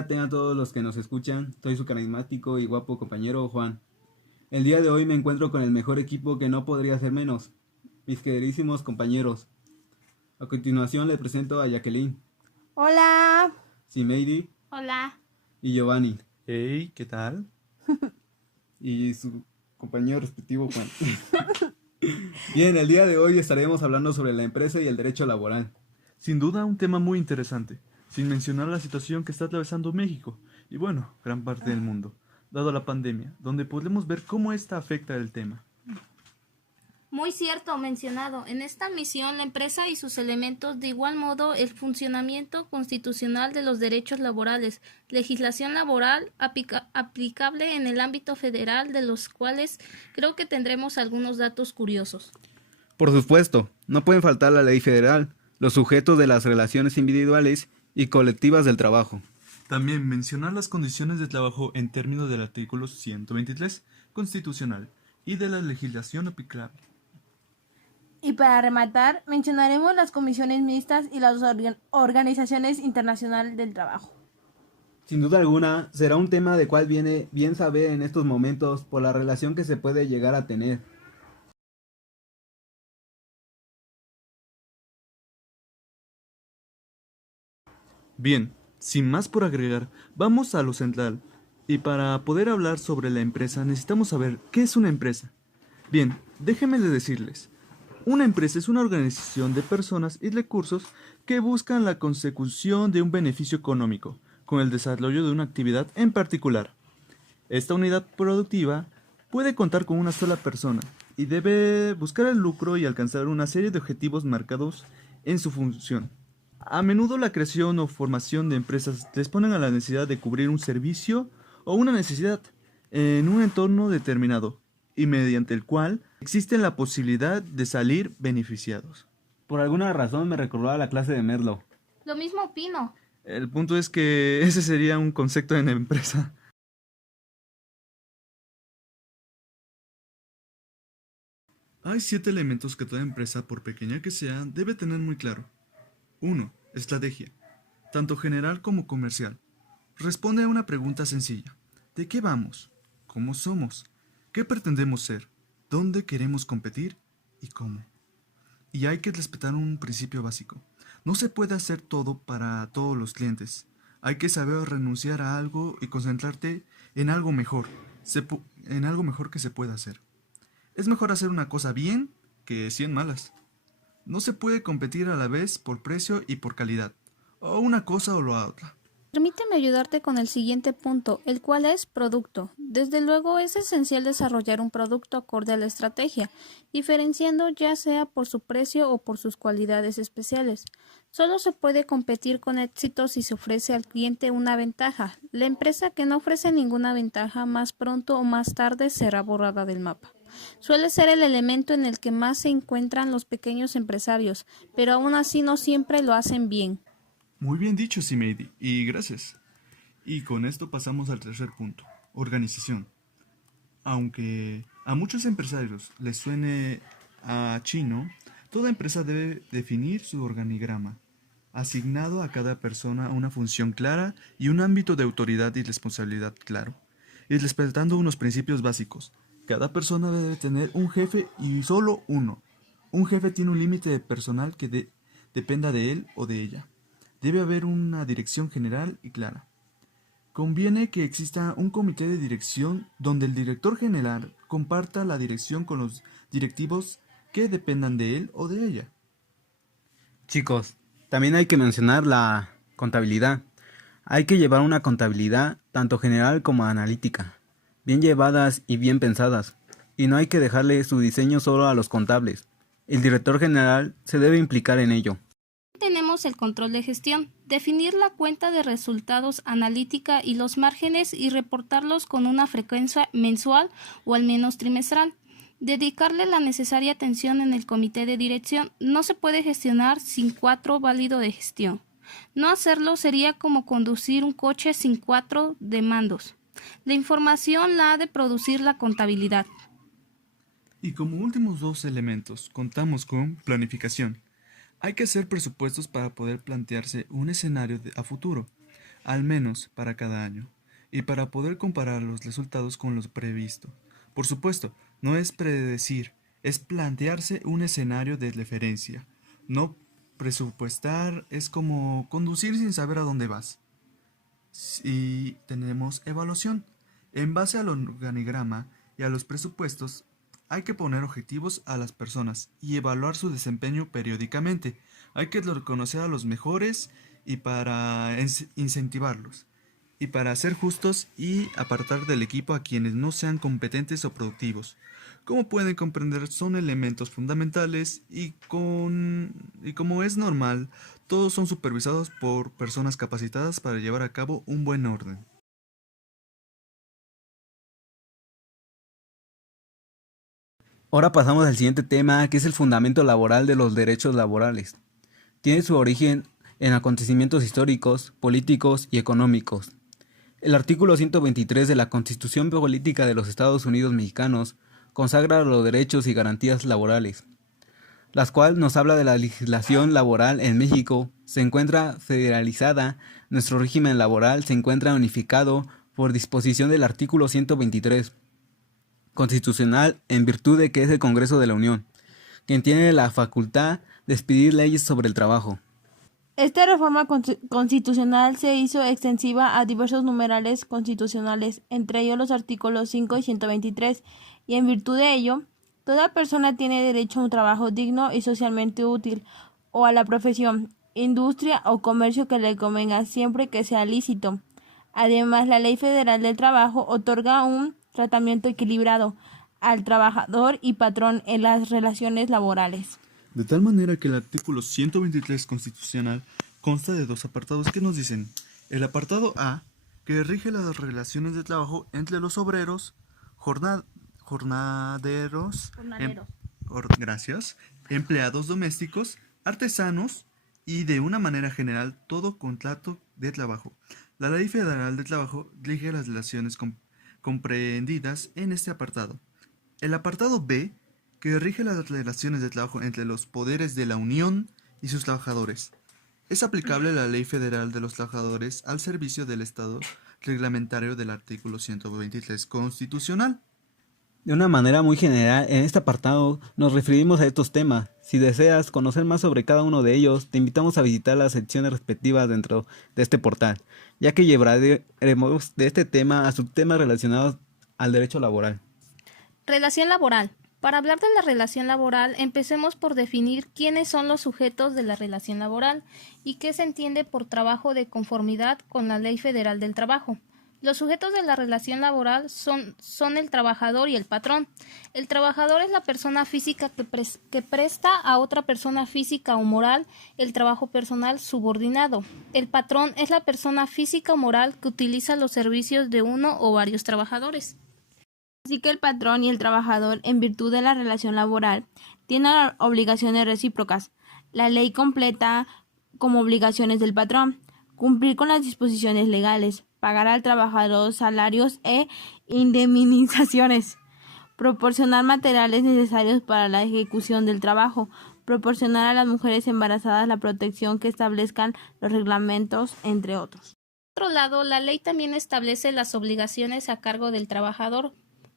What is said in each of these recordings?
día tengan todos los que nos escuchan. Soy su carismático y guapo compañero Juan. El día de hoy me encuentro con el mejor equipo que no podría ser menos, mis queridísimos compañeros. A continuación les presento a Jacqueline, Hola. Simeidi Hola. y Giovanni, Hey, ¿qué tal? y su compañero respectivo Juan. Bien, el día de hoy estaremos hablando sobre la empresa y el derecho laboral. Sin duda un tema muy interesante, sin mencionar la situación que está atravesando México y bueno, gran parte del mundo, dado la pandemia, donde podemos ver cómo esta afecta el tema. Muy cierto mencionado. En esta misión, la empresa y sus elementos, de igual modo, el funcionamiento constitucional de los derechos laborales, legislación laboral aplicable en el ámbito federal, de los cuales creo que tendremos algunos datos curiosos. Por supuesto, no pueden faltar la ley federal, los sujetos de las relaciones individuales y colectivas del trabajo. También mencionar las condiciones de trabajo en términos del artículo 123 constitucional y de la legislación aplicable. Y para rematar, mencionaremos las comisiones mixtas y las organizaciones internacionales del trabajo. Sin duda alguna, será un tema de cual viene bien saber en estos momentos por la relación que se puede llegar a tener. Bien, sin más por agregar, vamos a lo central. Y para poder hablar sobre la empresa necesitamos saber qué es una empresa. Bien, déjenme decirles. Una empresa es una organización de personas y recursos que buscan la consecución de un beneficio económico, con el desarrollo de una actividad en particular. Esta unidad productiva puede contar con una sola persona y debe buscar el lucro y alcanzar una serie de objetivos marcados en su función. A menudo la creación o formación de empresas responden a la necesidad de cubrir un servicio o una necesidad en un entorno determinado y mediante el cual existe la posibilidad de salir beneficiados. Por alguna razón me recordó a la clase de Merlo. Lo mismo opino. El punto es que ese sería un concepto en empresa. Hay 7 elementos que toda empresa, por pequeña que sea, debe tener muy claro. 1. Estrategia, tanto general como comercial. Responde a una pregunta sencilla. ¿De qué vamos? ¿Cómo somos? ¿Qué pretendemos ser? ¿Dónde queremos competir? ¿Y cómo? Y hay que respetar un principio básico. No se puede hacer todo para todos los clientes. Hay que saber renunciar a algo y concentrarte en algo mejor, en algo mejor que se pueda hacer. Es mejor hacer una cosa bien que 100 malas. No se puede competir a la vez por precio y por calidad, o una cosa o la otra. Permíteme ayudarte con el siguiente punto, el cual es producto. Desde luego es esencial desarrollar un producto acorde a la estrategia, diferenciando ya sea por su precio o por sus cualidades especiales. Solo se puede competir con éxito si se ofrece al cliente una ventaja. La empresa que no ofrece ninguna ventaja más pronto o más tarde será borrada del mapa. Suele ser el elemento en el que más se encuentran los pequeños empresarios, pero aún así no siempre lo hacen bien. Muy bien dicho, Simeidi, y gracias. Y con esto pasamos al tercer punto, organización. Aunque a muchos empresarios les suene a chino, toda empresa debe definir su organigrama, asignado a cada persona una función clara y un ámbito de autoridad y responsabilidad claro, y respetando unos principios básicos. Cada persona debe tener un jefe y solo uno. Un jefe tiene un límite de personal que dependa de él o de ella. Debe haber una dirección general y clara. Conviene que exista un comité de dirección donde el director general comparta la dirección con los directivos que dependan de él o de ella. Chicos, también hay que mencionar la contabilidad. Hay que llevar una contabilidad tanto general como analítica, bien llevadas y bien pensadas, y no hay que dejarle su diseño solo a los contables. El director general se debe implicar en ello. Tenemos el control de gestión, definir la cuenta de resultados analítica y los márgenes y reportarlos con una frecuencia mensual o al menos trimestral. Dedicarle la necesaria atención en el comité de dirección. No se puede gestionar sin 4 válido de gestión. No hacerlo sería como conducir un coche sin 4 de mandos. La información la ha de producir la contabilidad. Y como últimos 2 elementos, contamos con planificación. Hay que hacer presupuestos para poder plantearse un escenario a futuro. al menos para cada año, y para poder comparar los resultados con lo previsto. Por supuesto, no es predecir, es plantearse un escenario de referencia. No presupuestar es como conducir sin saber a dónde vas. Y tenemos evaluación. En base al organigrama y a los presupuestos, hay que poner objetivos a las personas y evaluar su desempeño periódicamente. Hay que reconocer a los mejores y para incentivarlos. Y para ser justos y apartar del equipo a quienes no sean competentes o productivos. Como pueden comprender, son elementos fundamentales y como es normal, todos son supervisados por personas capacitadas para llevar a cabo un buen orden. Ahora pasamos al siguiente tema, que es el fundamento laboral de los derechos laborales. Tiene su origen en acontecimientos históricos, políticos y económicos. El artículo 123 de la Constitución Política de los Estados Unidos Mexicanos consagra los derechos y garantías laborales, las cuales nos habla de la legislación laboral en México. Se encuentra federalizada, nuestro régimen laboral se encuentra unificado por disposición del artículo 123 constitucional, en virtud de que es el Congreso de la Unión, quien tiene la facultad de expedir leyes sobre el trabajo. Esta reforma constitucional se hizo extensiva a diversos numerales constitucionales, entre ellos los artículos 5 y 123, y en virtud de ello, toda persona tiene derecho a un trabajo digno y socialmente útil, o a la profesión, industria o comercio que le convenga, siempre que sea lícito. Además, la Ley Federal del Trabajo otorga un tratamiento equilibrado al trabajador y patrón en las relaciones laborales. De tal manera que el artículo 123 constitucional consta de dos apartados que nos dicen: el apartado A, que rige las relaciones de trabajo entre los obreros, jornaderos, gracias, empleados domésticos, artesanos y de una manera general todo contrato de trabajo. La Ley Federal del Trabajo rige las relaciones comprendidas en este apartado. El apartado B, que rige las relaciones de trabajo entre los poderes de la Unión y sus trabajadores. Es aplicable la Ley Federal de los Trabajadores al servicio del Estado reglamentario del artículo 123 constitucional. De una manera muy general, en este apartado nos referimos a estos temas. Si deseas conocer más sobre cada uno de ellos, te invitamos a visitar las secciones respectivas dentro de este portal, ya que llevaremos de este tema a subtemas relacionados al derecho laboral. Relación laboral. Para hablar de la relación laboral, empecemos por definir quiénes son los sujetos de la relación laboral y qué se entiende por trabajo de conformidad con la Ley Federal del Trabajo. Los sujetos de la relación laboral son el trabajador y el patrón. El trabajador es la persona física que presta a otra persona física o moral el trabajo personal subordinado. El patrón es la persona física o moral que utiliza los servicios de uno o varios trabajadores. Así que el patrón y el trabajador, en virtud de la relación laboral, tienen obligaciones recíprocas. La ley completa como obligaciones del patrón: cumplir con las disposiciones legales, pagar al trabajador salarios e indemnizaciones, proporcionar materiales necesarios para la ejecución del trabajo, proporcionar a las mujeres embarazadas la protección que establezcan los reglamentos, entre otros. Por otro lado, la ley también establece las obligaciones a cargo del trabajador.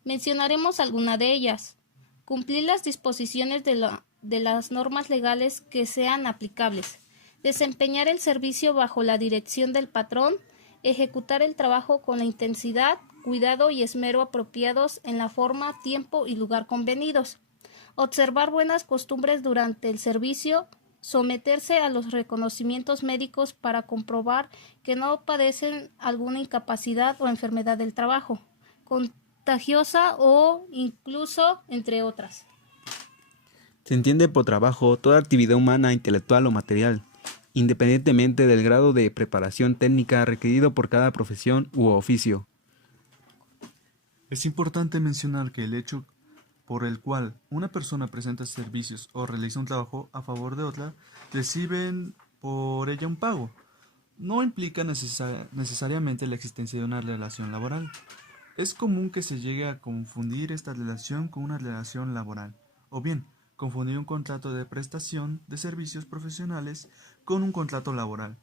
Mencionaremos alguna de ellas: cumplir las disposiciones de las normas legales que sean aplicables, desempeñar el servicio bajo la dirección del patrón, ejecutar el trabajo con la intensidad, cuidado y esmero apropiados en la forma, tiempo y lugar convenidos, observar buenas costumbres durante el servicio, someterse a los reconocimientos médicos para comprobar que no padecen alguna incapacidad o enfermedad del trabajo, contagiosa o incluso entre otras. Se entiende por trabajo toda actividad humana, intelectual o material, independientemente del grado de preparación técnica requerido por cada profesión u oficio. Es importante mencionar que el hecho por el cual una persona presenta servicios o realiza un trabajo a favor de otra, reciben por ella un pago, no implica necesariamente la existencia de una relación laboral. Es común que se llegue a confundir esta relación con una relación laboral, o bien confundir un contrato de prestación de servicios profesionales con un contrato laboral.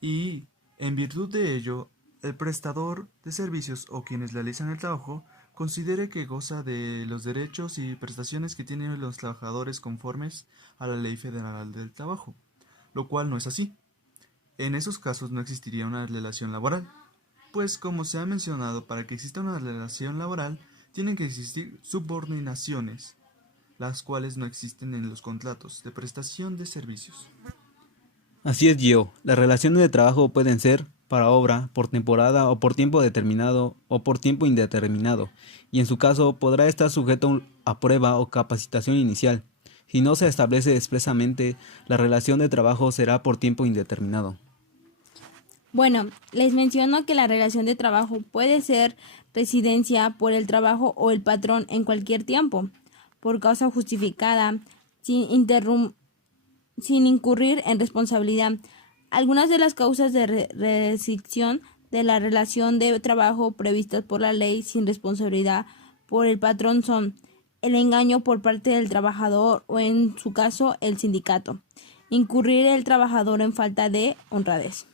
Y En virtud de ello, el prestador de servicios o quienes realizan el trabajo considere que goza de los derechos y prestaciones que tienen los trabajadores conformes a la Ley Federal del Trabajo, lo cual no es así. En esos casos no existiría una relación laboral, pues como se ha mencionado, para que exista una relación laboral tienen que existir subordinaciones, las cuales no existen en los contratos de prestación de servicios. Así es, Gio. Las relaciones de trabajo pueden ser para obra, por temporada o por tiempo determinado o por tiempo indeterminado, y en su caso podrá estar sujeto a prueba o capacitación inicial. Si no se establece expresamente, la relación de trabajo será por tiempo indeterminado. Bueno, les menciono que la relación de trabajo puede ser residencia por el trabajo o el patrón en cualquier tiempo, por causa justificada, sin incurrir en responsabilidad. Algunas de las causas de rescisión de la relación de trabajo previstas por la ley sin responsabilidad por el patrón son el engaño por parte del trabajador o, en su caso, el sindicato, incurrir el trabajador en falta de honradez.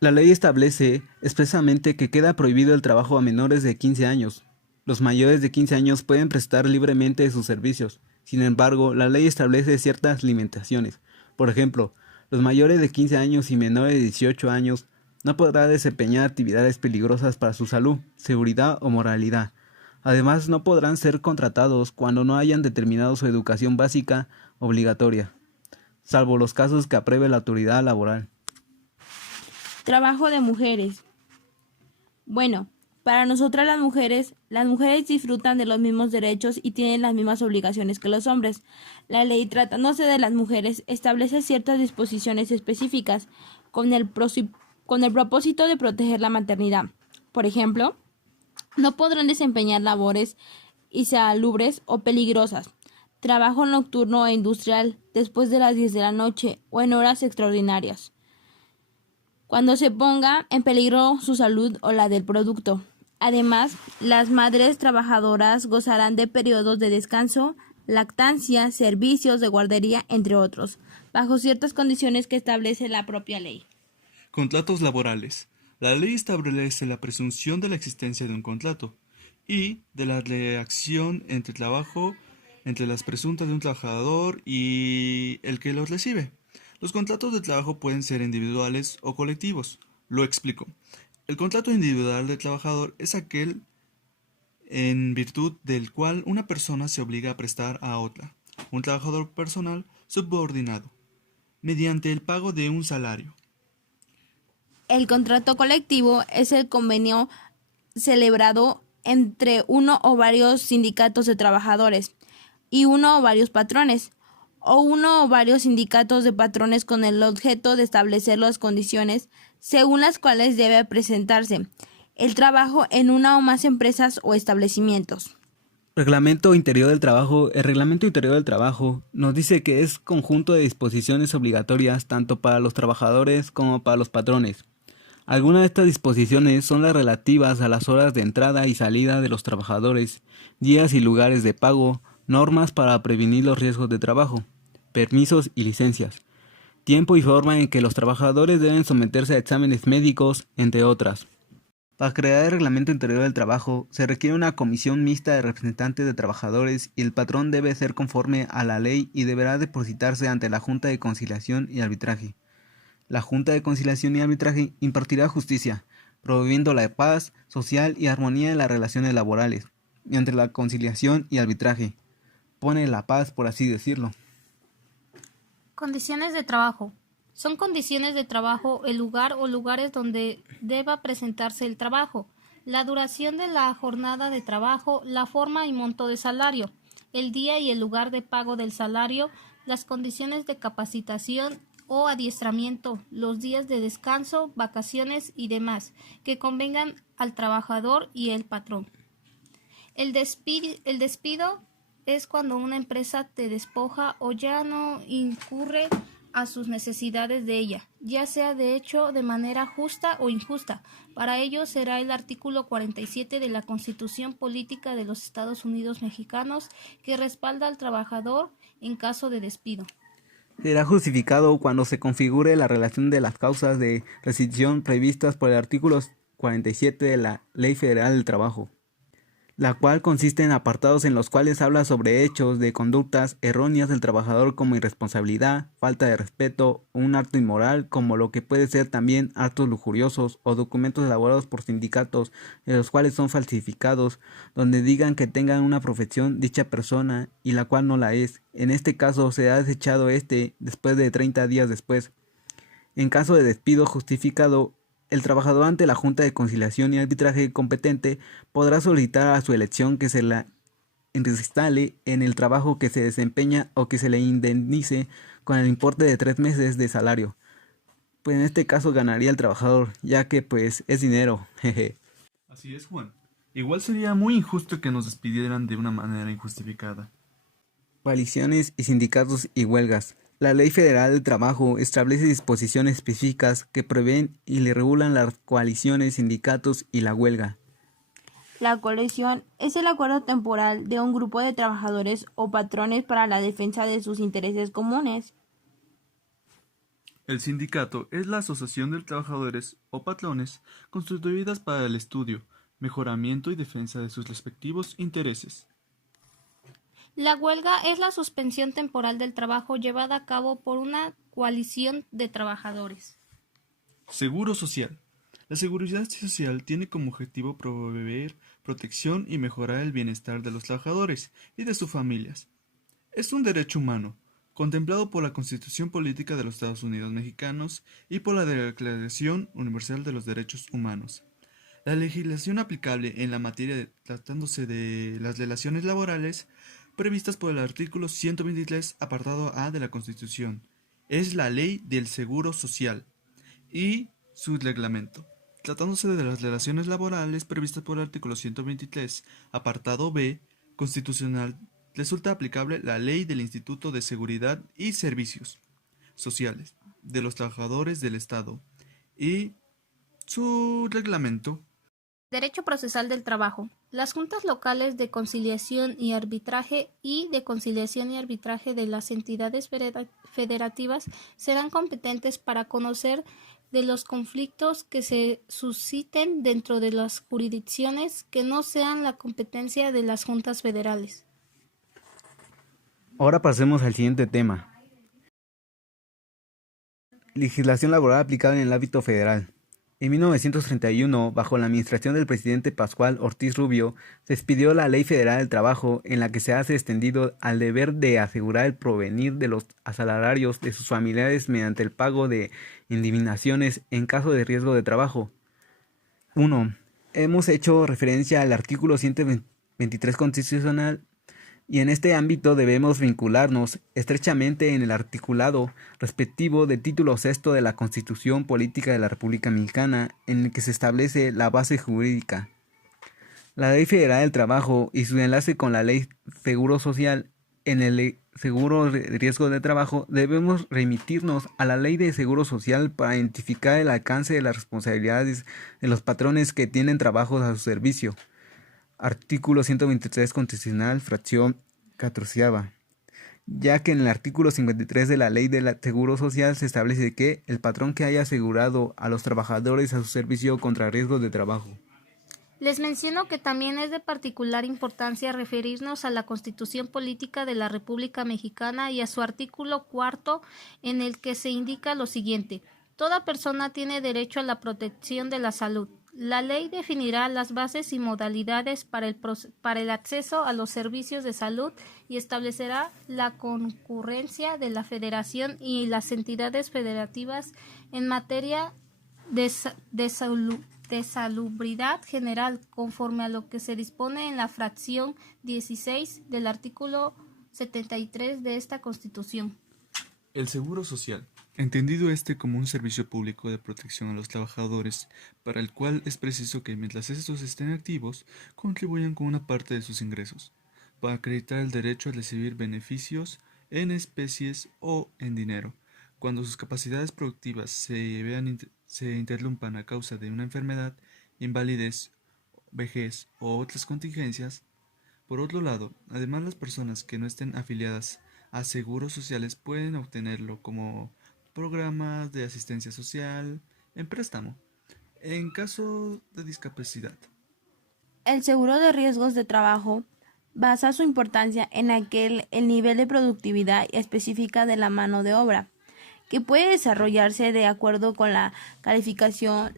La ley establece expresamente que queda prohibido el trabajo a menores de 15 años. Los mayores de 15 años pueden prestar libremente sus servicios. Sin embargo, la ley establece ciertas limitaciones. Por ejemplo, los mayores de 15 años y menores de 18 años no podrán desempeñar actividades peligrosas para su salud, seguridad o moralidad. Además, no podrán ser contratados cuando no hayan determinado su educación básica obligatoria, salvo los casos que apruebe la autoridad laboral. Trabajo de mujeres. Bueno, para nosotras las mujeres disfrutan de los mismos derechos y tienen las mismas obligaciones que los hombres. La ley, tratándose de las mujeres, establece ciertas disposiciones específicas con el propósito de proteger la maternidad. Por ejemplo, no podrán desempeñar labores insalubres o peligrosas, trabajo nocturno e industrial después de las 10 de la noche o en horas extraordinarias, cuando se ponga en peligro su salud o la del producto. Además, las madres trabajadoras gozarán de periodos de descanso, lactancia, servicios de guardería, entre otros, bajo ciertas condiciones que establece la propia ley. Contratos laborales. La ley establece la presunción de la existencia de un contrato y de la reacción entre trabajo entre las presuntas de un trabajador y el que los recibe. Los contratos de trabajo pueden ser individuales o colectivos. Lo explico. El contrato individual del trabajador es aquel en virtud del cual una persona se obliga a prestar a otra, un trabajador personal subordinado, mediante el pago de un salario. El contrato colectivo es el convenio celebrado entre uno o varios sindicatos de trabajadores y uno o varios patrones, o uno o varios sindicatos de patrones con el objeto de establecer las condiciones según las cuales debe presentarse el trabajo en una o más empresas o establecimientos. Reglamento Interior del Trabajo. El Reglamento Interior del Trabajo nos dice que es conjunto de disposiciones obligatorias tanto para los trabajadores como para los patrones. Algunas de estas disposiciones son las relativas a las horas de entrada y salida de los trabajadores, días y lugares de pago, normas para prevenir los riesgos de trabajo, permisos y licencias, tiempo y forma en que los trabajadores deben someterse a exámenes médicos, entre otras. Para crear el Reglamento Interior del Trabajo, se requiere una comisión mixta de representantes de trabajadores y el patrón debe ser conforme a la ley y deberá depositarse ante la Junta de Conciliación y Arbitraje. La Junta de Conciliación y Arbitraje impartirá justicia, promoviendo la paz social y armonía en las relaciones laborales, mientras la conciliación y arbitraje pone la paz, por así decirlo. Condiciones de trabajo. Son condiciones de trabajo el lugar o lugares donde deba presentarse el trabajo, la duración de la jornada de trabajo, la forma y monto de salario, el día y el lugar de pago del salario, las condiciones de capacitación o adiestramiento, los días de descanso, vacaciones y demás, que convengan al trabajador y el patrón. El despido es cuando una empresa te despoja o ya no incurre a sus necesidades de ella, ya sea de hecho de manera justa o injusta. Para ello será el artículo 47 de la Constitución Política de los Estados Unidos Mexicanos que respalda al trabajador en caso de despido. Será justificado cuando se configure la relación de las causas de rescisión previstas por el artículo 47 de la Ley Federal del Trabajo, la cual consiste en apartados en los cuales habla sobre hechos de conductas erróneas del trabajador como irresponsabilidad, falta de respeto o un acto inmoral, como lo que puede ser también actos lujuriosos o documentos elaborados por sindicatos de los cuales son falsificados, donde digan que tengan una profesión dicha persona y la cual no la es. En este caso será desechado después de 30 días después. En caso de despido justificado, el trabajador ante la Junta de Conciliación y Arbitraje competente podrá solicitar a su elección que se la instale en el trabajo que se desempeña o que se le indemnice con el importe de 3 meses de salario. Pues en este caso ganaría el trabajador, ya que pues es dinero, jeje. Así es, Juan. Igual sería muy injusto que nos despidieran de una manera injustificada. Coaliciones y sindicatos y huelgas. La Ley Federal del Trabajo establece disposiciones específicas que prevén y le regulan las coaliciones, sindicatos y la huelga. La coalición es el acuerdo temporal de un grupo de trabajadores o patrones para la defensa de sus intereses comunes. El sindicato es la asociación de trabajadores o patrones constituidas para el estudio, mejoramiento y defensa de sus respectivos intereses. La huelga es la suspensión temporal del trabajo llevada a cabo por una coalición de trabajadores. Seguro social. La seguridad social tiene como objetivo proveer protección y mejorar el bienestar de los trabajadores y de sus familias. Es un derecho humano, contemplado por la Constitución Política de los Estados Unidos Mexicanos y por la Declaración Universal de los Derechos Humanos. La legislación aplicable en la materia tratándose de las relaciones laborales previstas por el artículo 123, apartado A de la Constitución, es la Ley del Seguro Social y su reglamento. Tratándose de las relaciones laborales previstas por el artículo 123, apartado B, constitucional, resulta aplicable la Ley del Instituto de Seguridad y Servicios Sociales de los Trabajadores del Estado y su reglamento. Derecho procesal del trabajo. Las juntas locales de conciliación y arbitraje de las entidades federativas serán competentes para conocer de los conflictos que se susciten dentro de las jurisdicciones que no sean la competencia de las juntas federales. Ahora pasemos al siguiente tema. Legislación laboral aplicada en el ámbito federal. En 1931, bajo la administración del presidente Pascual Ortiz Rubio, se expidió la Ley Federal del Trabajo, en la que se hace extendido al deber de asegurar el provenir de los asalariados de sus familiares mediante el pago de indemnizaciones en caso de riesgo de trabajo. 1. Hemos hecho referencia al artículo 123 constitucional y en este ámbito debemos vincularnos estrechamente en el articulado respectivo del título sexto de la Constitución Política de la República Mexicana, en el que se establece la base jurídica. La Ley Federal del Trabajo y su enlace con la Ley Seguro Social. En el seguro de riesgo de trabajo debemos remitirnos a la Ley de Seguro Social para identificar el alcance de las responsabilidades de los patrones que tienen trabajos a su servicio. Artículo 123 constitucional, fracción 14ª, ya que en el artículo 53 de la Ley del Seguro Social se establece que el patrón que haya asegurado a los trabajadores a su servicio contra riesgos de trabajo. Les menciono que también es de particular importancia referirnos a la Constitución Política de la República Mexicana y a su artículo 4, en el que se indica lo siguiente: toda persona tiene derecho a la protección de la salud. La ley definirá las bases y modalidades para el acceso a los servicios de salud y establecerá la concurrencia de la Federación y las entidades federativas en materia de salubridad general, conforme a lo que se dispone en la fracción 16 del artículo 73 de esta Constitución. El Seguro Social, entendido como un servicio público de protección a los trabajadores, para el cual es preciso que mientras estos estén activos, contribuyan con una parte de sus ingresos, para acreditar el derecho a recibir beneficios en especies o en dinero, cuando sus capacidades productivas se interrumpan a causa de una enfermedad, invalidez, vejez o otras contingencias. Por otro lado, además las personas que no estén afiliadas a seguros sociales pueden obtenerlo como programas de asistencia social en préstamo, en caso de discapacidad. El seguro de riesgos de trabajo basa su importancia en el nivel de productividad específica de la mano de obra, que puede desarrollarse de acuerdo con la calificación,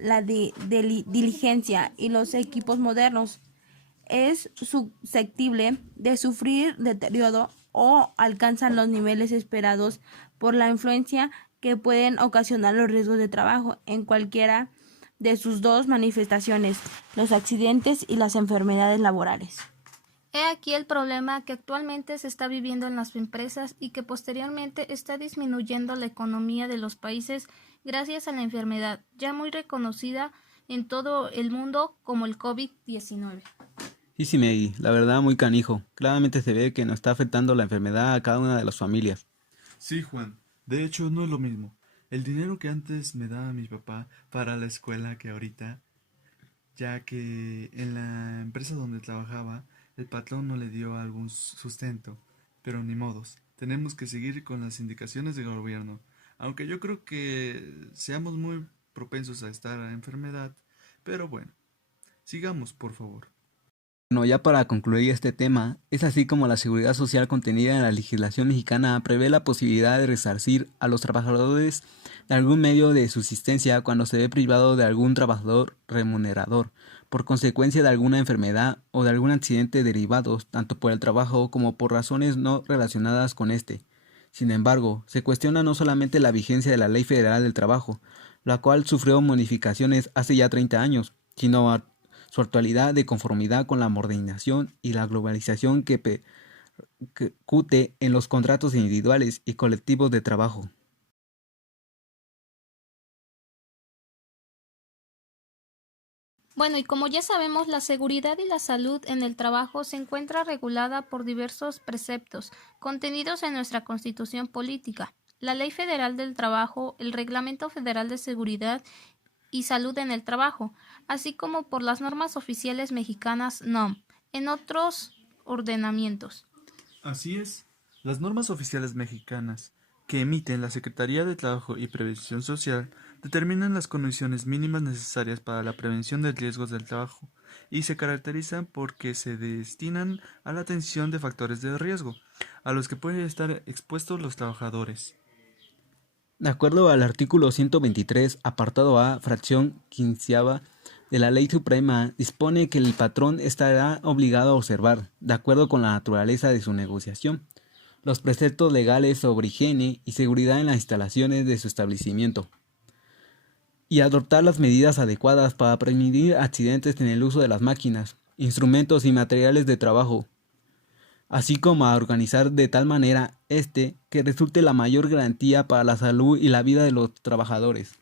diligencia y los equipos modernos. Es susceptible de sufrir deterioro o alcanzan los niveles esperados por la influencia que pueden ocasionar los riesgos de trabajo en cualquiera de sus dos manifestaciones, los accidentes y las enfermedades laborales. He aquí el problema que actualmente se está viviendo en las empresas y que posteriormente está disminuyendo la economía de los países gracias a la enfermedad ya muy reconocida en todo el mundo como el COVID-19. Sí, Maggie, la verdad muy canijo. Claramente se ve que nos está afectando la enfermedad a cada una de las familias. Sí, Juan, de hecho no es lo mismo. El dinero que antes me daba mi papá para la escuela que ahorita, ya que en la empresa donde trabajaba, el patrón no le dio algún sustento, pero ni modos, tenemos que seguir con las indicaciones del gobierno, aunque yo creo que seamos muy propensos a estar a enfermedad, pero bueno, sigamos por favor. Bueno, ya para concluir este tema, es así como la seguridad social contenida en la legislación mexicana prevé la posibilidad de resarcir a los trabajadores de algún medio de subsistencia cuando se ve privado de algún trabajador remunerador, por consecuencia de alguna enfermedad o de algún accidente derivados tanto por el trabajo como por razones no relacionadas con este. Sin embargo, se cuestiona no solamente la vigencia de la Ley Federal del Trabajo, la cual sufrió modificaciones hace ya 30 años, sino su actualidad de conformidad con la modernización y la globalización que percute en los contratos individuales y colectivos de trabajo. Bueno, y como ya sabemos, la seguridad y la salud en el trabajo se encuentra regulada por diversos preceptos contenidos en nuestra Constitución Política, la Ley Federal del Trabajo, el Reglamento Federal de Seguridad y Salud en el Trabajo, así como por las normas oficiales mexicanas NOM, en otros ordenamientos. Así es, las normas oficiales mexicanas que emiten la Secretaría de Trabajo y Previsión Social determinan las condiciones mínimas necesarias para la prevención de riesgos del trabajo y se caracterizan porque se destinan a la atención de factores de riesgo a los que pueden estar expuestos los trabajadores. De acuerdo al artículo 123, apartado A, fracción quinceava de la Ley Suprema, dispone que el patrón estará obligado a observar, de acuerdo con la naturaleza de su negociación, los preceptos legales sobre higiene y seguridad en las instalaciones de su establecimiento, y adoptar las medidas adecuadas para prevenir accidentes en el uso de las máquinas, instrumentos y materiales de trabajo, así como a organizar de tal manera que resulte la mayor garantía para la salud y la vida de los trabajadores.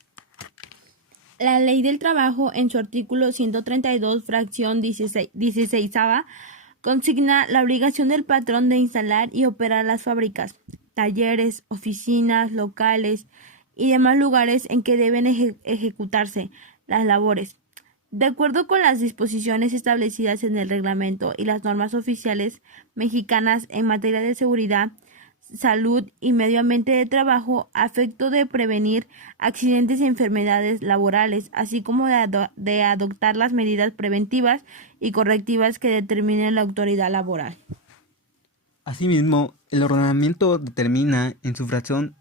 La Ley del Trabajo, en su artículo 132, fracción 16ava, consigna la obligación del patrón de instalar y operar las fábricas, talleres, oficinas, locales y demás lugares en que deben ejecutarse las labores. De acuerdo con las disposiciones establecidas en el reglamento y las normas oficiales mexicanas en materia de seguridad, salud y medio ambiente de trabajo, a efecto de prevenir accidentes y enfermedades laborales, así como de adoptar las medidas preventivas y correctivas que determine la autoridad laboral. Asimismo, el ordenamiento determina en su fracción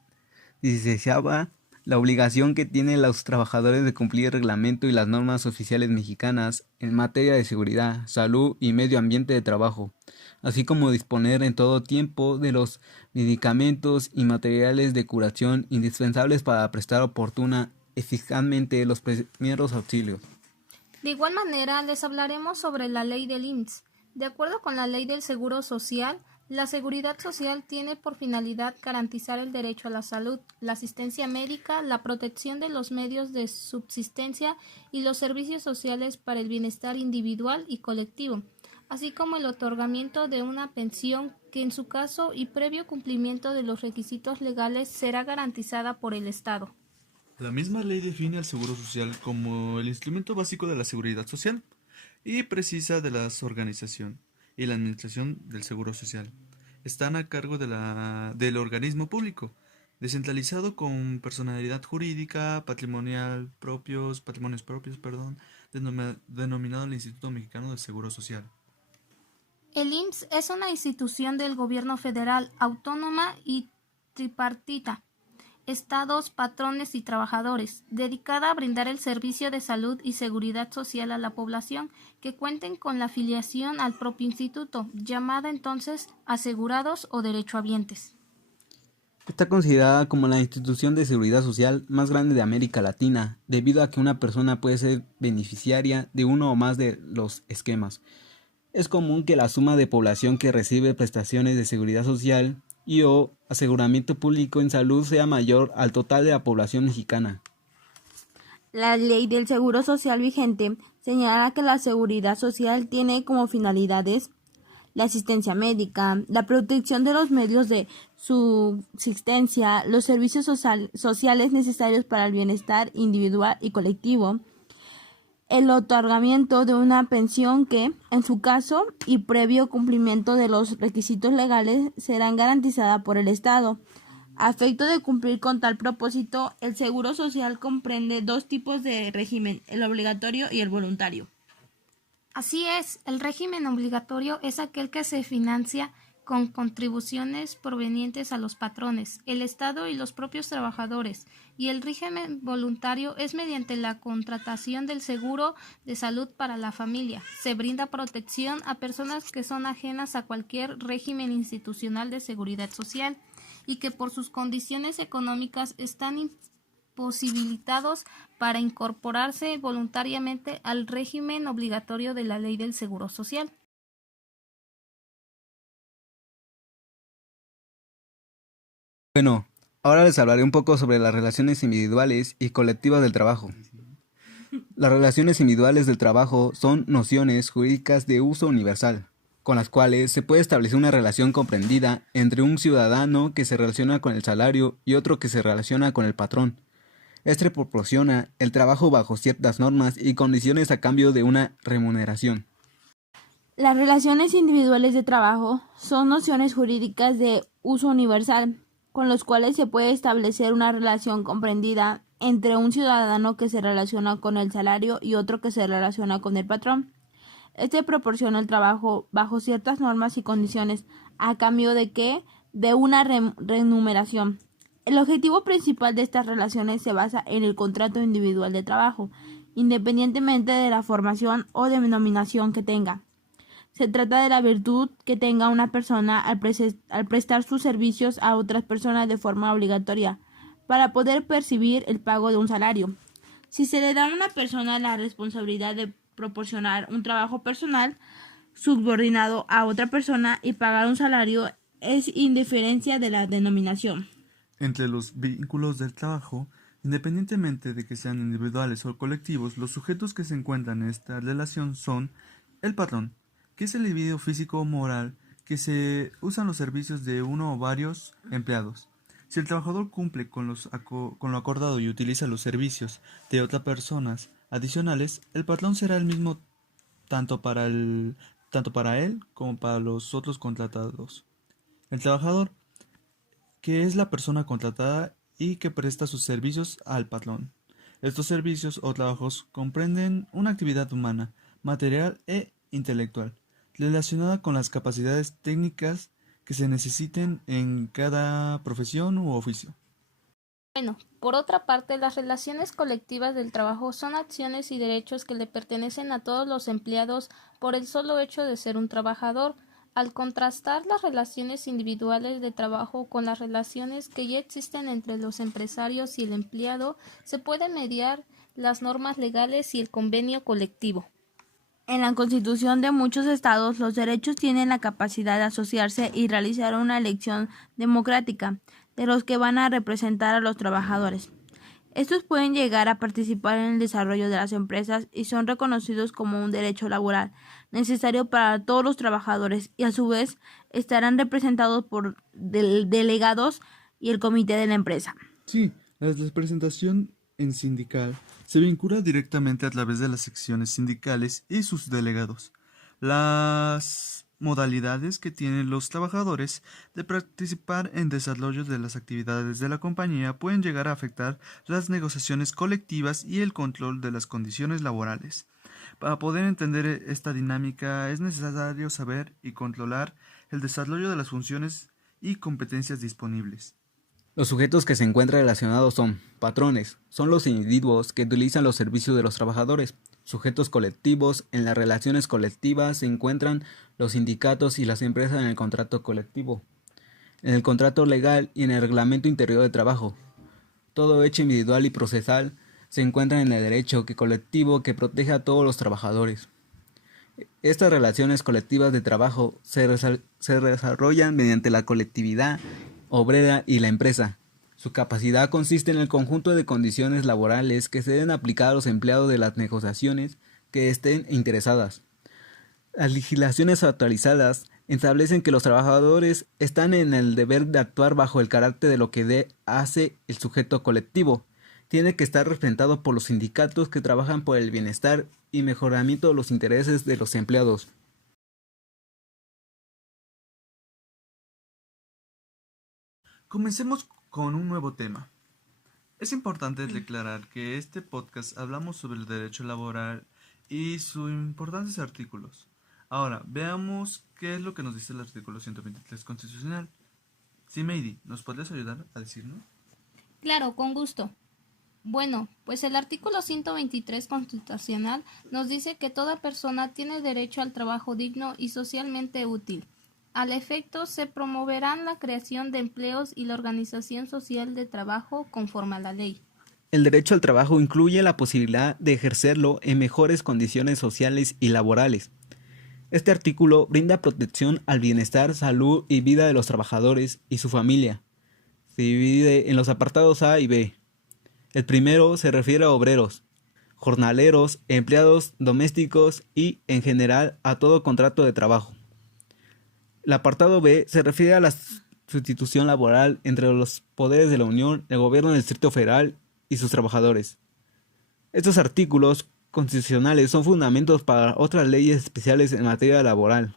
16ª la obligación que tienen los trabajadores de cumplir el reglamento y las normas oficiales mexicanas en materia de seguridad, salud y medio ambiente de trabajo, así como disponer en todo tiempo de los medicamentos y materiales de curación indispensables para prestar oportuna eficazmente los primeros auxilios. De igual manera, les hablaremos sobre la ley del IMSS. De acuerdo con la ley del Seguro Social, la seguridad social tiene por finalidad garantizar el derecho a la salud, la asistencia médica, la protección de los medios de subsistencia y los servicios sociales para el bienestar individual y colectivo, así como el otorgamiento de una pensión que en su caso y previo cumplimiento de los requisitos legales será garantizada por el Estado. La misma ley define al Seguro Social como el instrumento básico de la seguridad social y precisa de la organización y la administración del Seguro Social. están a cargo del organismo público, descentralizado con personalidad jurídica, patrimonios propios, perdón, denominado el Instituto Mexicano del Seguro Social. El IMSS es una institución del gobierno federal, autónoma y tripartita, estados, patrones y trabajadores, dedicada a brindar el servicio de salud y seguridad social a la población que cuenten con la afiliación al propio instituto, llamada entonces asegurados o derechohabientes. Está considerada como la institución de seguridad social más grande de América Latina, debido a que una persona puede ser beneficiaria de uno o más de los esquemas. Es común que la suma de población que recibe prestaciones de seguridad social y o aseguramiento público en salud sea mayor al total de la población mexicana. La ley del Seguro Social vigente señala que la seguridad social tiene como finalidades la asistencia médica, la protección de los medios de subsistencia, los servicios sociales necesarios para el bienestar individual y colectivo, el otorgamiento de una pensión que, en su caso y previo cumplimiento de los requisitos legales, serán garantizada por el Estado. A efecto de cumplir con tal propósito, el Seguro Social comprende dos tipos de régimen, el obligatorio y el voluntario. Así es, el régimen obligatorio es aquel que se financia con contribuciones provenientes a los patrones, el Estado y los propios trabajadores, y el régimen voluntario es mediante la contratación del seguro de salud para la familia. Se brinda protección a personas que son ajenas a cualquier régimen institucional de seguridad social y que por sus condiciones económicas están imposibilitados para incorporarse voluntariamente al régimen obligatorio de la Ley del Seguro Social. Bueno, ahora les hablaré un poco sobre las relaciones individuales y colectivas del trabajo. Las relaciones individuales del trabajo son nociones jurídicas de uso universal, con las cuales se puede establecer una relación comprendida entre un ciudadano que se relaciona con el salario y otro que se relaciona con el patrón. Este proporciona el trabajo bajo ciertas normas y condiciones a cambio de una remuneración. Las relaciones individuales de trabajo son nociones jurídicas de uso universal, con los cuales se puede establecer una relación comprendida entre un ciudadano que se relaciona con el salario y otro que se relaciona con el patrón. Este proporciona el trabajo bajo ciertas normas y condiciones, a cambio de que de una remuneración. El objetivo principal de estas relaciones se basa en el contrato individual de trabajo, independientemente de la formación o denominación que tenga. Se trata de la virtud que tenga una persona al prestar sus servicios a otras personas de forma obligatoria, para poder percibir el pago de un salario. Si se le da a una persona la responsabilidad de proporcionar un trabajo personal subordinado a otra persona y pagar un salario, es indiferencia de la denominación. Entre los vínculos del trabajo, independientemente de que sean individuales o colectivos, los sujetos que se encuentran en esta relación son el patrón, que es el individuo físico o moral que se usan los servicios de uno o varios empleados. Si el trabajador cumple con lo acordado y utiliza los servicios de otras personas adicionales, el patrón será el mismo tanto para él como para los otros contratados. El trabajador, que es la persona contratada y que presta sus servicios al patrón. Estos servicios o trabajos comprenden una actividad humana, material e intelectual, relacionada con las capacidades técnicas que se necesiten en cada profesión u oficio. Bueno, por otra parte, las relaciones colectivas del trabajo son acciones y derechos que le pertenecen a todos los empleados por el solo hecho de ser un trabajador. Al contrastar las relaciones individuales de trabajo con las relaciones que ya existen entre los empresarios y el empleado, se puede mediar las normas legales y el convenio colectivo. En la Constitución de muchos estados, los derechos tienen la capacidad de asociarse y realizar una elección democrática de los que van a representar a los trabajadores. Estos pueden llegar a participar en el desarrollo de las empresas y son reconocidos como un derecho laboral necesario para todos los trabajadores y a su vez estarán representados por delegados y el comité de la empresa. Sí, la representación en sindical se vincula directamente a través de las secciones sindicales y sus delegados. Las modalidades que tienen los trabajadores de participar en desarrollo de las actividades de la compañía pueden llegar a afectar las negociaciones colectivas y el control de las condiciones laborales. Para poder entender esta dinámica es necesario saber y controlar el desarrollo de las funciones y competencias disponibles. Los sujetos que se encuentran relacionados son patrones, son los individuos que utilizan los servicios de los trabajadores. Sujetos colectivos, en las relaciones colectivas se encuentran los sindicatos y las empresas en el contrato colectivo, en el contrato legal y en el reglamento interior de trabajo. Todo hecho individual y procesal se encuentra en el derecho colectivo que protege a todos los trabajadores. Estas relaciones colectivas de trabajo se desarrollan mediante la colectividad obrera y la empresa. Su capacidad consiste en el conjunto de condiciones laborales que se deben aplicar a los empleados de las negociaciones que estén interesadas. Las legislaciones actualizadas establecen que los trabajadores están en el deber de actuar bajo el carácter de lo que hace el sujeto colectivo. Tiene que estar representado por los sindicatos que trabajan por el bienestar y mejoramiento de los intereses de los empleados. Comencemos con un nuevo tema. Es importante declarar que este podcast hablamos sobre el derecho laboral y sus importantes artículos. Ahora, veamos qué es lo que nos dice el artículo 123 constitucional. Simeidi, ¿nos podrías ayudar a decirnos? Claro, con gusto. Bueno, pues el artículo 123 constitucional nos dice que toda persona tiene derecho al trabajo digno y socialmente útil. Al efecto, se promoverán la creación de empleos y la organización social de trabajo conforme a la ley. El derecho al trabajo incluye la posibilidad de ejercerlo en mejores condiciones sociales y laborales. Este artículo brinda protección al bienestar, salud y vida de los trabajadores y su familia. Se divide en los apartados A y B. El primero se refiere a obreros, jornaleros, empleados domésticos y, en general, a todo contrato de trabajo. El apartado B se refiere a la sustitución laboral entre los poderes de la Unión, el gobierno del Distrito Federal y sus trabajadores. Estos artículos constitucionales son fundamentos para otras leyes especiales en materia laboral.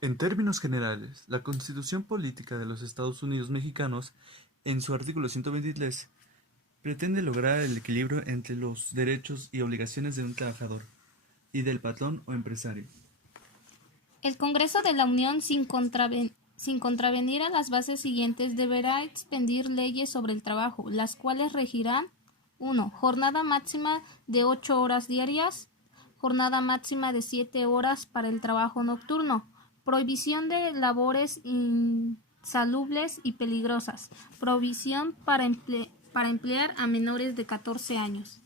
En términos generales, la Constitución Política de los Estados Unidos Mexicanos, en su artículo 123, pretende lograr el equilibrio entre los derechos y obligaciones de un trabajador y del patrón o empresario. El Congreso de la Unión, sin contravenir a las bases siguientes, deberá expedir leyes sobre el trabajo, las cuales regirán 1. Jornada máxima de 8 horas diarias. Jornada máxima de 7 horas para el trabajo nocturno. Prohibición de labores insalubres y peligrosas. Prohibición para emplear a menores de 14 años.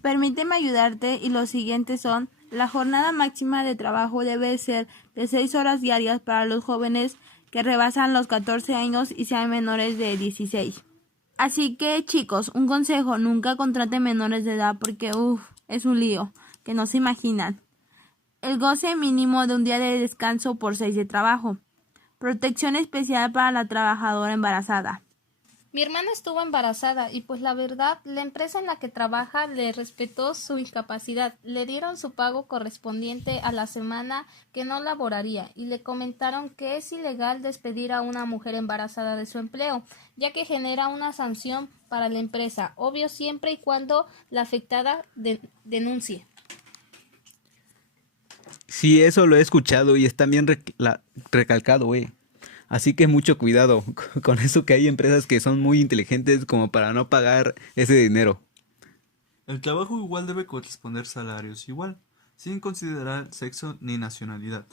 Permíteme ayudarte y los siguientes son: la jornada máxima de trabajo debe ser de 6 horas diarias para los jóvenes que rebasan los 14 años y sean menores de 16. Así que, chicos, un consejo: nunca contraten menores de edad porque, es un lío, que no se imaginan. El goce mínimo de un día de descanso por 6 de trabajo. Protección especial para la trabajadora embarazada. Mi hermana estuvo embarazada y pues la verdad, la empresa en la que trabaja le respetó su incapacidad, le dieron su pago correspondiente a la semana que no laboraría y le comentaron que es ilegal despedir a una mujer embarazada de su empleo, ya que genera una sanción para la empresa, obvio siempre y cuando la afectada denuncie. Sí, eso lo he escuchado y está bien recalcado, güey. Así que mucho cuidado con eso, que hay empresas que son muy inteligentes como para no pagar ese dinero. El trabajo igual debe corresponder salarios igual, sin considerar sexo ni nacionalidad.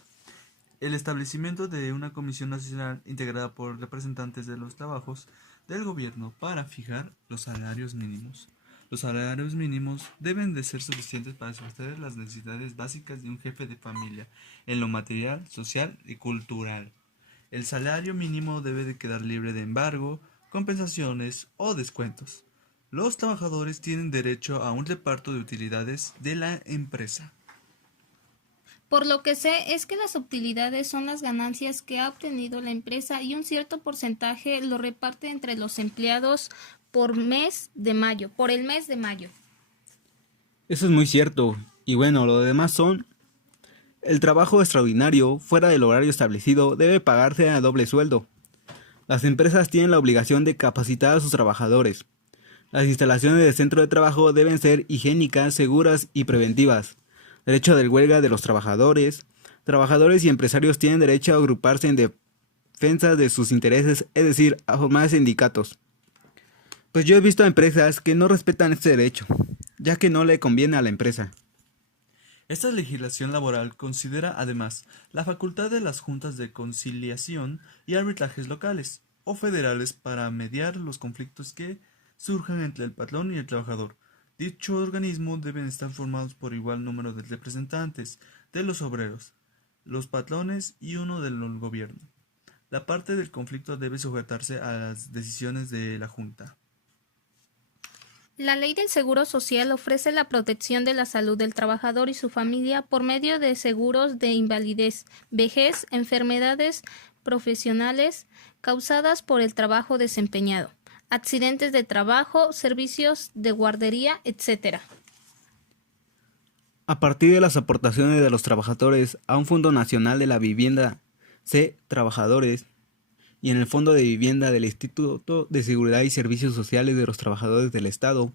El establecimiento de una comisión nacional integrada por representantes de los trabajos del gobierno para fijar los salarios mínimos. Los salarios mínimos deben de ser suficientes para satisfacer las necesidades básicas de un jefe de familia en lo material, social y cultural. El salario mínimo debe de quedar libre de embargo, compensaciones o descuentos. Los trabajadores tienen derecho a un reparto de utilidades de la empresa. Por lo que sé es que las utilidades son las ganancias que ha obtenido la empresa y un cierto porcentaje lo reparte entre los empleados por el mes de mayo. Eso es muy cierto. Y bueno, lo demás son El trabajo extraordinario, fuera del horario establecido, debe pagarse a doble sueldo. Las empresas tienen la obligación de capacitar a sus trabajadores. Las instalaciones del centro de trabajo deben ser higiénicas, seguras y preventivas. Derecho de huelga de los trabajadores. Trabajadores y empresarios tienen derecho a agruparse en defensa de sus intereses, es decir, a formar sindicatos. Pues yo he visto empresas que no respetan este derecho, ya que no le conviene a la empresa. Esta legislación laboral considera además la facultad de las juntas de conciliación y arbitrajes locales o federales para mediar los conflictos que surjan entre el patrón y el trabajador. Dicho organismo deben estar formados por igual número de representantes de los obreros, los patrones y uno del gobierno. La parte del conflicto debe sujetarse a las decisiones de la Junta. La ley del Seguro Social ofrece la protección de la salud del trabajador y su familia por medio de seguros de invalidez, vejez, enfermedades profesionales causadas por el trabajo desempeñado, accidentes de trabajo, servicios de guardería, etc. A partir de las aportaciones de los trabajadores a un Fondo Nacional de la Vivienda, C. Trabajadores, y en el Fondo de Vivienda del Instituto de Seguridad y Servicios Sociales de los Trabajadores del Estado,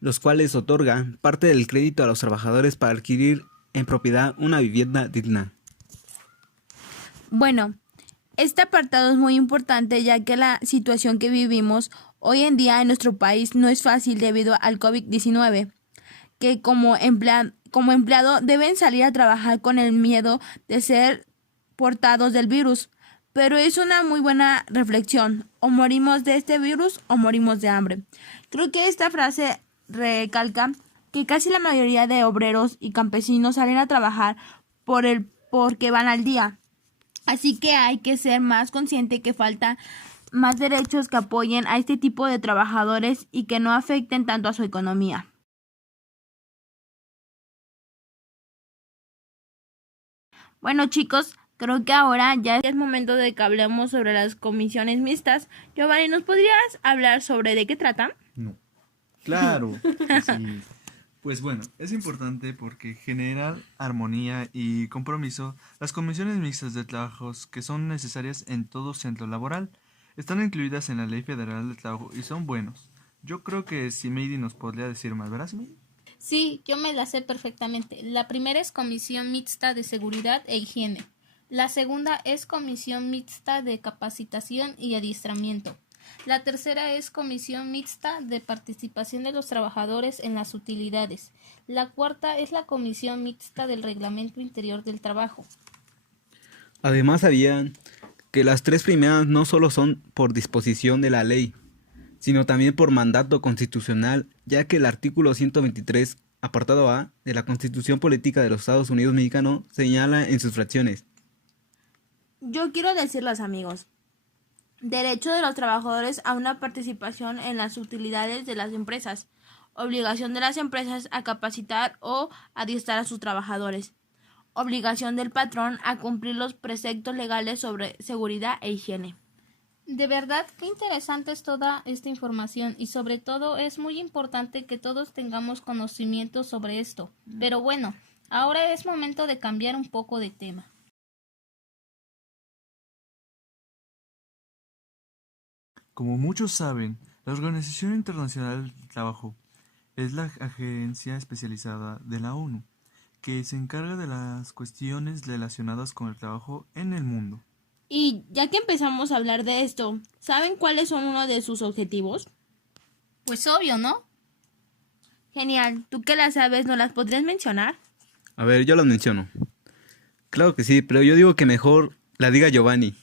los cuales otorgan parte del crédito a los trabajadores para adquirir en propiedad una vivienda digna. Bueno, este apartado es muy importante ya que la situación que vivimos hoy en día en nuestro país no es fácil debido al COVID-19, que como empleado deben salir a trabajar con el miedo de ser portados del virus. Pero es una muy buena reflexión, o morimos de este virus o morimos de hambre. Creo que esta frase recalca que casi la mayoría de obreros y campesinos salen a trabajar porque van al día. Así que hay que ser más consciente que faltan más derechos que apoyen a este tipo de trabajadores y que no afecten tanto a su economía. Bueno, chicos, creo que ahora ya es momento de que hablemos sobre las comisiones mixtas. Giovanni, ¿nos podrías hablar sobre de qué tratan? No. Claro. que sí. Pues bueno, es importante porque generan armonía y compromiso. Las comisiones mixtas de trabajos que son necesarias en todo centro laboral están incluidas en la Ley Federal de Trabajo y son buenos. Yo creo que Simeidi nos podría decir más, ¿verdad, Simeidi? Sí, yo me la sé perfectamente. La primera es Comisión Mixta de Seguridad e Higiene. La segunda es Comisión Mixta de Capacitación y Adiestramiento. La tercera es Comisión Mixta de Participación de los Trabajadores en las Utilidades. La cuarta es la Comisión Mixta del Reglamento Interior del Trabajo. Además sabían que las tres primeras no solo son por disposición de la ley, sino también por mandato constitucional, ya que el artículo 123, apartado A, de la Constitución Política de los Estados Unidos Mexicanos señala en sus fracciones. Yo quiero decirles, amigos, derecho de los trabajadores a una participación en las utilidades de las empresas, obligación de las empresas a capacitar o adiestrar a sus trabajadores, obligación del patrón a cumplir los preceptos legales sobre seguridad e higiene. De verdad, qué interesante es toda esta información y sobre todo es muy importante que todos tengamos conocimiento sobre esto. Pero bueno, ahora es momento de cambiar un poco de tema. Como muchos saben, la Organización Internacional del Trabajo es la agencia especializada de la ONU que se encarga de las cuestiones relacionadas con el trabajo en el mundo. Y ya que empezamos a hablar de esto, ¿saben cuáles son uno de sus objetivos? Pues obvio, ¿no? Genial, tú que las sabes, ¿nos las podrías mencionar? A ver, yo las menciono. Claro que sí, pero yo digo que mejor la diga Giovanni.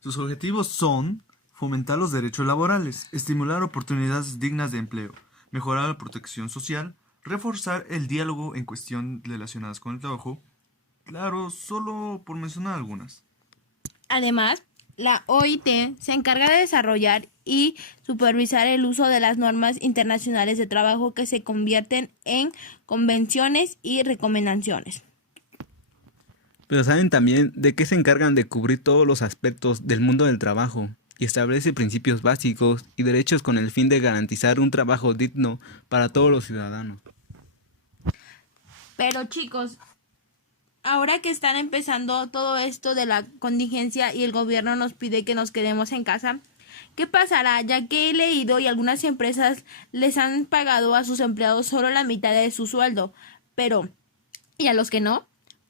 Sus objetivos son fomentar los derechos laborales, estimular oportunidades dignas de empleo, mejorar la protección social, reforzar el diálogo en cuestiones relacionadas con el trabajo. Claro, solo por mencionar algunas. Además, la OIT se encarga de desarrollar y supervisar el uso de las normas internacionales de trabajo que se convierten en convenciones y recomendaciones. Pero saben también de qué se encargan de cubrir todos los aspectos del mundo del trabajo y establece principios básicos y derechos con el fin de garantizar un trabajo digno para todos los ciudadanos. Pero chicos, ahora que están empezando todo esto de la contingencia y el gobierno nos pide que nos quedemos en casa, ¿qué pasará? Ya que he leído y algunas empresas les han pagado a sus empleados solo la mitad de su sueldo, pero ¿y a los que no?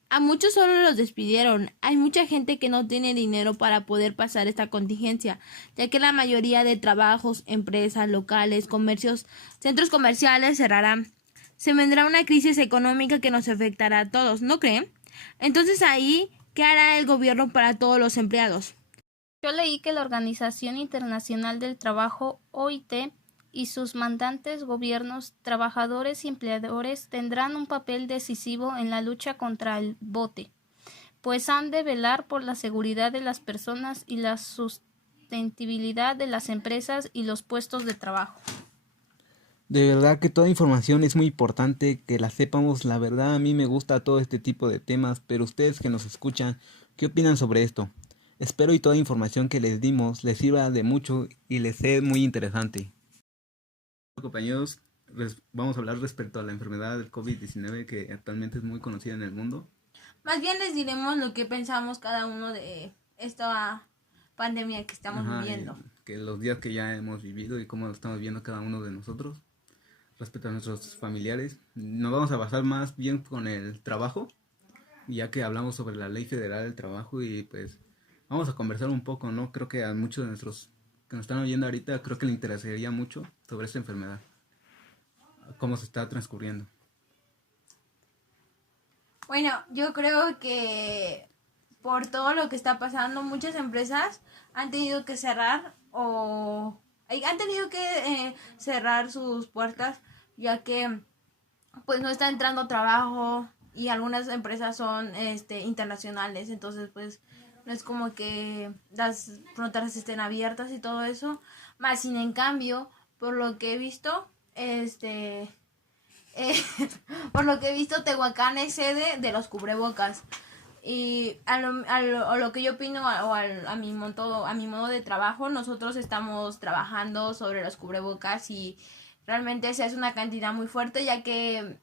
A muchos solo los despidieron. Hay mucha gente que no tiene dinero para poder pasar esta contingencia, ya que la mayoría de trabajos, empresas, locales, comercios, centros comerciales cerrarán. Se vendrá una crisis económica que nos afectará a todos, ¿no creen? Entonces ahí, ¿qué hará el gobierno para todos los empleados? Yo leí que la Organización Internacional del Trabajo, OIT, y sus mandantes gobiernos, trabajadores y empleadores tendrán un papel decisivo en la lucha contra el bote, pues han de velar por la seguridad de las personas y la sustentabilidad de las empresas y los puestos de trabajo. De verdad que toda información es muy importante que la sepamos. La verdad a mí me gusta todo este tipo de temas, pero ustedes que nos escuchan, ¿qué opinan sobre esto? Espero y toda información que les dimos les sirva de mucho y les sea muy interesante. Compañeros, vamos a hablar respecto a la enfermedad del COVID-19 que actualmente es muy conocida en el mundo. Más bien les diremos lo que pensamos cada uno de esta pandemia que estamos viviendo. Que los días que ya hemos vivido y cómo lo estamos viendo cada uno de nosotros respecto a nuestros familiares. Nos vamos a basar más bien con el trabajo, ya que hablamos sobre la Ley Federal del Trabajo y pues vamos a conversar un poco, ¿no? Creo que a muchos de nuestros que nos están oyendo ahorita creo que les interesaría mucho sobre esta enfermedad, cómo se está transcurriendo. Bueno, yo creo que por todo lo que está pasando, muchas empresas han tenido que cerrar o han tenido que cerrar sus puertas, ya que pues no está entrando trabajo y algunas empresas son internacionales, entonces pues no es como que las fronteras estén abiertas y todo eso, más sin en cambio, por lo que he visto, por lo que he visto, Tehuacán es sede de los cubrebocas. Y a lo que yo opino, a mi modo de trabajo, nosotros estamos trabajando sobre los cubrebocas y realmente se hace una cantidad muy fuerte, ya que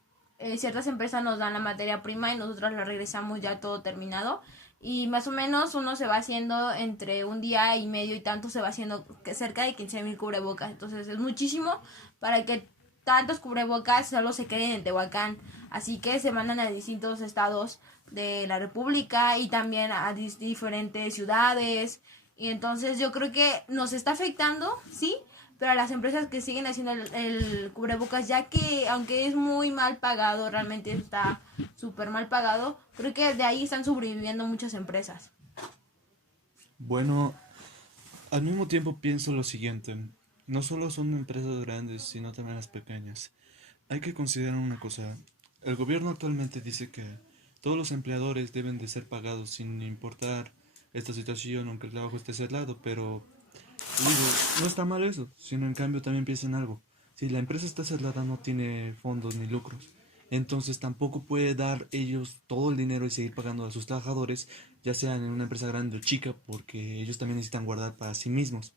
ciertas empresas nos dan la materia prima y nosotros la regresamos ya todo terminado. Y más o menos uno se va haciendo entre un día y medio y tanto, se va haciendo cerca de 15,000 cubrebocas. Entonces es muchísimo para que tantos cubrebocas solo se queden en Tehuacán. Así que se mandan a distintos estados de la República y también a diferentes ciudades. Y entonces yo creo que nos está afectando, sí, pero a las empresas que siguen haciendo el cubrebocas, ya que aunque es muy mal pagado, realmente está súper mal pagado, creo que de ahí están sobreviviendo muchas empresas. Bueno, al mismo tiempo pienso lo siguiente, no solo son empresas grandes, sino también las pequeñas. Hay que considerar una cosa, el gobierno actualmente dice que todos los empleadores deben de ser pagados sin importar esta situación, aunque el trabajo esté cerrado, pero digo, no está mal eso, sino en cambio también piensa en algo. Si la empresa está cerrada no tiene fondos ni lucros, entonces tampoco puede dar ellos todo el dinero y seguir pagando a sus trabajadores, ya sean en una empresa grande o chica, porque ellos también necesitan guardar para sí mismos.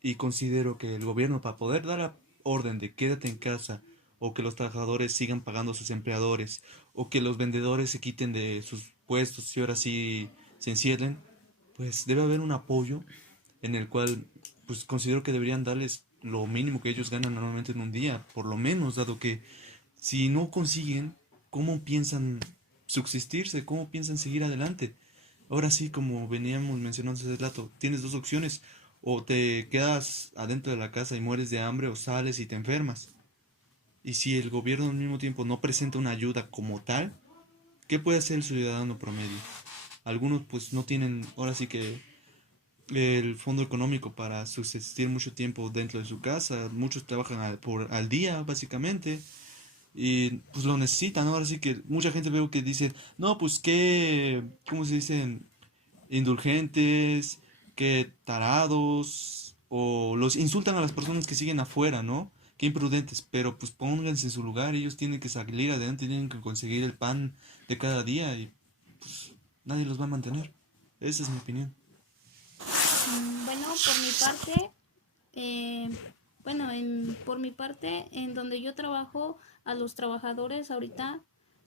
Y considero que el gobierno, para poder dar la orden de quédate en casa, o que los trabajadores sigan pagando a sus empleadores, o que los vendedores se quiten de sus puestos y ahora sí se encierren, pues debe haber un apoyo en el cual pues considero que deberían darles lo mínimo que ellos ganan normalmente en un día, por lo menos, dado que si no consiguen, ¿cómo piensan subsistirse? ¿Cómo piensan seguir adelante? Ahora sí, como veníamos mencionando hace rato, tienes dos opciones, o te quedas adentro de la casa y mueres de hambre, o sales y te enfermas. Y si el gobierno al mismo tiempo no presenta una ayuda como tal, ¿qué puede hacer el ciudadano promedio? Algunos pues no tienen, ahora sí que el fondo económico para subsistir mucho tiempo dentro de su casa, muchos trabajan al día básicamente y pues lo necesitan, ¿no? Ahora sí que mucha gente veo que dice, no, pues qué, ¿cómo se dicen? Indulgentes, qué tarados, o los insultan a las personas que siguen afuera, ¿no? Qué imprudentes, pero pues pónganse en su lugar, ellos tienen que salir adelante, tienen que conseguir el pan de cada día y pues nadie los va a mantener. Esa es mi opinión. Bueno, por mi parte, por mi parte, en donde yo trabajo, a los trabajadores ahorita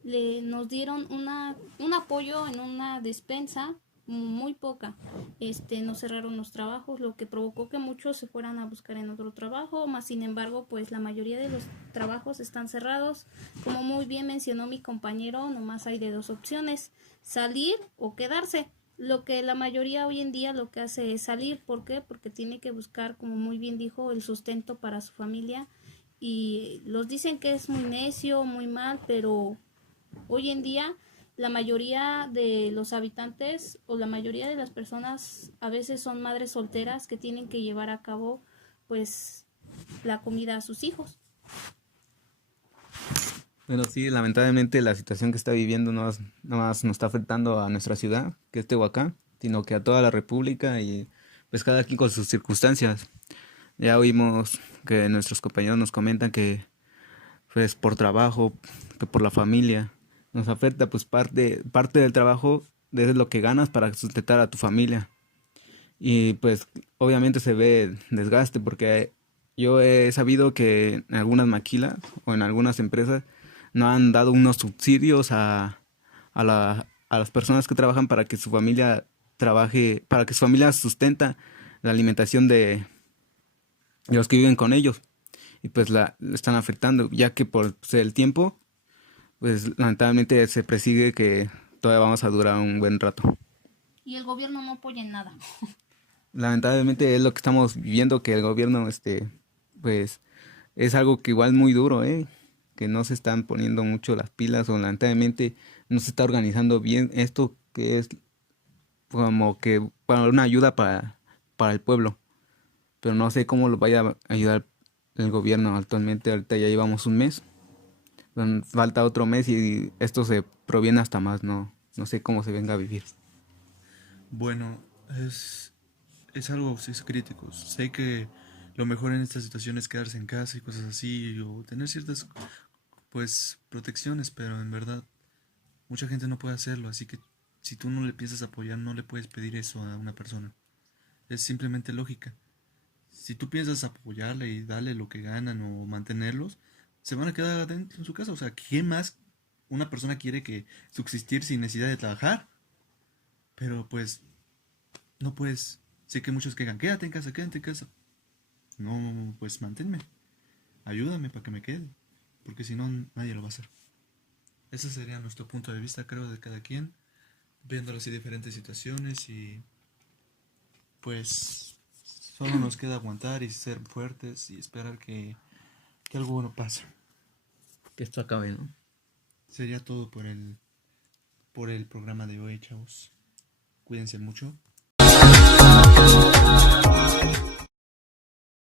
nos dieron un apoyo en una despensa muy poca. Nos cerraron los trabajos, lo que provocó que muchos se fueran a buscar en otro trabajo, más sin embargo, pues la mayoría de los trabajos están cerrados. Como muy bien mencionó mi compañero, nomás hay de dos opciones: salir o quedarse. Lo que la mayoría hoy en día lo que hace es salir. ¿Por qué? Porque tiene que buscar, como muy bien dijo, el sustento para su familia. Y los dicen que es muy necio, muy mal, pero hoy en día la mayoría de los habitantes o la mayoría de las personas a veces son madres solteras que tienen que llevar a cabo pues la comida a sus hijos. Bueno, sí, lamentablemente la situación que está viviendo no más nos está afectando a nuestra ciudad, que es Tehuacán, sino que a toda la República y pues cada quien con sus circunstancias. Ya oímos que nuestros compañeros nos comentan que pues por trabajo, que por la familia, nos afecta pues parte del trabajo de lo que ganas para sustentar a tu familia. Y pues obviamente se ve desgaste porque yo he sabido que en algunas maquilas o en algunas empresas no han dado unos subsidios a las personas que trabajan para que su familia trabaje, para que su familia sustenta la alimentación de los que viven con ellos. Y pues la están afectando, ya que por pues, el tiempo, pues lamentablemente se presigue que todavía vamos a durar un buen rato. Y el gobierno no apoya en nada. Lamentablemente es lo que estamos viviendo, que el gobierno, pues, es algo que igual muy duro, que no se están poniendo mucho las pilas o lamentablemente no se está organizando bien esto que es como que para una ayuda para el pueblo, pero no sé cómo lo vaya a ayudar el gobierno actualmente. Ahorita ya llevamos un mes, falta otro mes y esto se proviene hasta más, no sé cómo se venga a vivir. Bueno, es algo sí, es crítico. Sé que lo mejor en esta situación es quedarse en casa y cosas así, o tener ciertas, pues, protecciones, pero en verdad mucha gente no puede hacerlo, así que si tú no le piensas apoyar, no le puedes pedir eso a una persona. Es simplemente lógica. Si tú piensas apoyarle y darle lo que ganan o mantenerlos, se van a quedar adentro en su casa. O sea, ¿qué más una persona quiere que subsistir sin necesidad de trabajar? Pero pues no puedes. Sé que muchos que digan, quédate en casa, quédate en casa. No, pues manténme. Ayúdame para que me quede. Porque si no, nadie lo va a hacer. Ese sería nuestro punto de vista, creo, de cada quien. Viendo así diferentes situaciones y pues solo nos queda aguantar y ser fuertes y esperar que algo bueno pase. Que esto acabe, ¿no? Sería todo por el programa de hoy, chavos. Cuídense mucho.